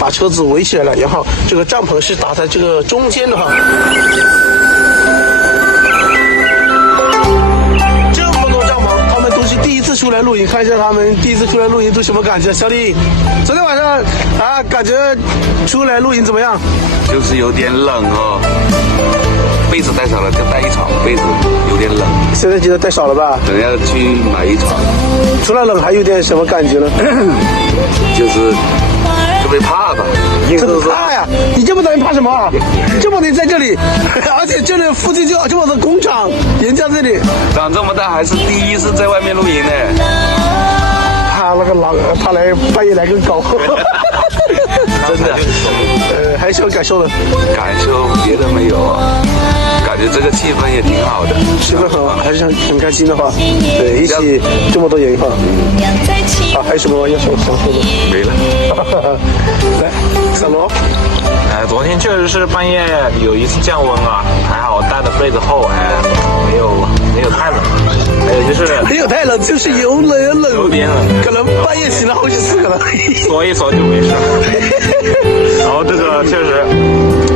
把车子围起来了，然后这个帐篷是打在这个中间的哈。这么多帐篷，他们都是第一次出来露营，看一下他们第一次出来露营都什么感觉？小李，昨天晚上啊，感觉出来露营怎么样？就是有点冷哦。被子带少了，就带一床被子，有点冷。现在觉得带少了吧？等下去买一床。除了冷，还有点什么感觉呢？就是特别怕吧。特别怕呀！你这么大人怕什么啊？这么多人在这里，而且这里附近就这么多工厂，人家这里长这么大还是第一次在外面露营呢。他那个狼，他来半夜来个狗。真的，还有什么感受呢？感受别的没有啊，感觉这个气氛也挺好的，气氛很好，还是很开心的话，对，一起这么多人哈。啊，还有什么要想说的？没了。来，小罗。昨天确实是半夜有一次降温啊，还好带的被子厚，没有太冷。还有就是没有太冷，就是有冷，有点冷，可能半夜醒了好几次可能。锁一锁就没事。然后这个确实，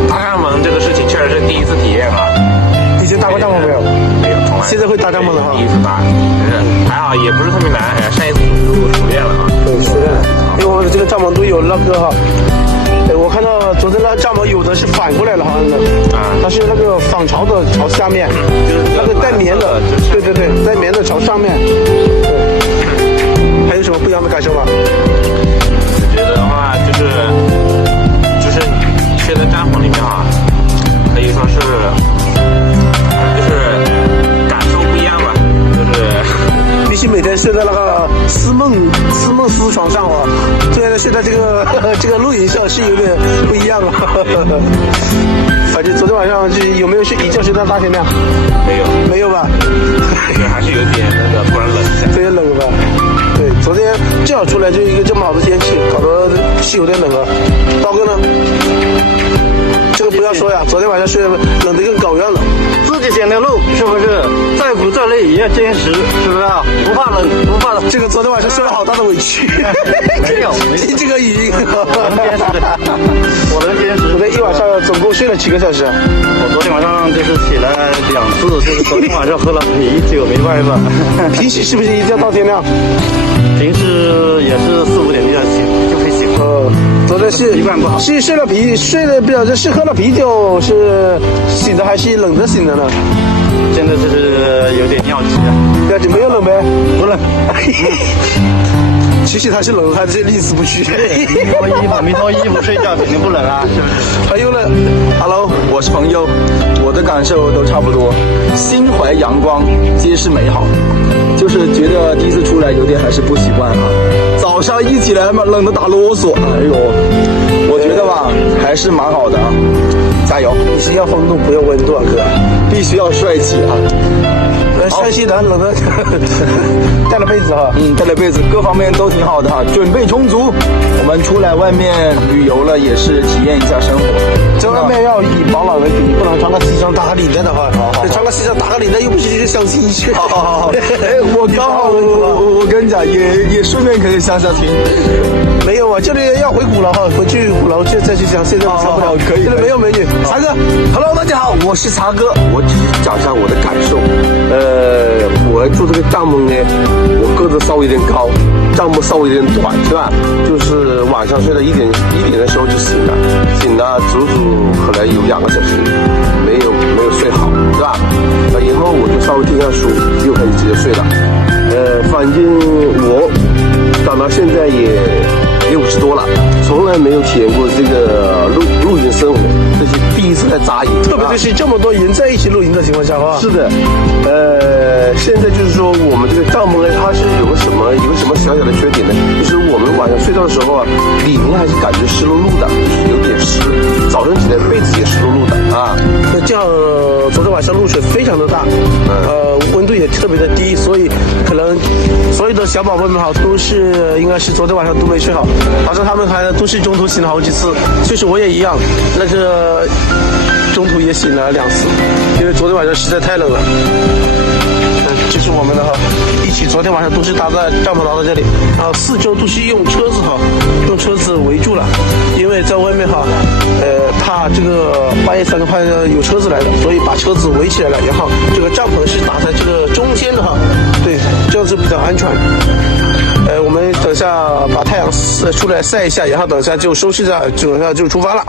搭帐篷这个事情确实是第一次体验啊。以前搭过帐篷没有？没有，从来。现在会搭帐篷了哈。第一次搭，还好也不是特别难，上一次就熟练了啊。对，熟练了。因为我们这个帐篷都有那个哈。我看到昨天那帐篷有的是反过来了，好像是，它是那个反潮的朝下面，那个带棉的，对，带棉的朝上面。对，还有什么不一样的感受吗？我觉得的话就是睡在帐篷里面啊，可以说是感受不一样吧，比起每天睡在那个丝床上啊，现在睡在这个露营上是有点不一样啊。反正昨天晚上有没有一觉睡到大天亮？没有吧？还是有点那个突然冷一下，有点冷吧？对，昨天正好出来就一个这么好的天气，搞得是有点冷啊。刀哥呢？这个不要说呀，昨天晚上睡冷得跟狗一样冷。自己选的路是不是？再苦再累也要坚持，是不是啊？不怕冷，不怕冷。这个昨天晚上受了好大的委屈。没有，听这个语音。我能坚持。昨天一晚上总共睡了几个小时？我昨天晚上就是起来2次，就是昨天晚上喝了啤酒，没办法。平时是不是一觉到天亮？平时也是4、5点就会醒。昨天是睡的比较是喝了啤酒是醒的还是冷着醒的呢？现在就是有点尿急啊。尿急没有冷呗？不冷。其实他是冷，他是力死不屈。没脱衣服睡觉肯定不冷啊，是不是？朋友呢 Hello， 我是朋友，我的感受都差不多，心怀阳光，皆是美好。就是觉得第一次出来有点还是不习惯啊。早上一起来嘛，冷得打啰嗦，哎呦，我觉得吧还是蛮好的啊，加油！你是要风度不要温度啊，哥，必须要帅气啊。山西男冷的，带了被子哈，带了被子，各方面都挺好的哈，准备充足。我们出来外面旅游了，也是体验一下生活。在外面要以保暖为主，你不能穿个西装打个领带的话，穿个西装打个领带又不是去相亲去。好，哎，我刚好我跟你讲，也顺便可以相亲。没有啊，这里要回鼓楼哈，回去鼓楼再去讲，现在上不了，可以。这里没有美女。茶哥 ，Hello， 大家好，我是茶哥，我只是讲一下我的感受。我住这个帐篷呢，我个子稍微有点高，帐篷稍微有点短，是吧？就是晚上睡到1点的时候就醒了，足后来有2个小时没有睡好，是吧？然后我就稍微听下书，又可以直接睡了。反正我长到现在也60多了，从来没有体验过这个露营生活，这是第一次来扎营，特别是这么多人在一起露营的情况下啊。是的，现在就是说我们这个帐篷呢，它是有个什么小小的缺点呢？就是我们晚上睡觉的时候啊，里面还是感觉湿漉漉的，就是有点湿，早晨起来被子也湿漉漉的啊。那这样昨天晚上露水非常的大，温度也特别的低，所以可能所有的小宝贝们好应该是昨天晚上都没睡好，好像他们还都是中途醒了好几次，就是我也一样，那个中途也醒了2次，因为昨天晚上实在太冷了。就是我们的哈，一起昨天晚上都是搭在帐篷搭在这里，然后四周都是用车子哈，用车子围住了，因为在外面哈，怕这个半夜3更怕有车子来的，所以把车子围起来了，然后这个帐篷是打在这个中间的哈，对，这样子比较安全。我们等下把太阳出来晒一下，然后等下就收拾一下，等下就出发了。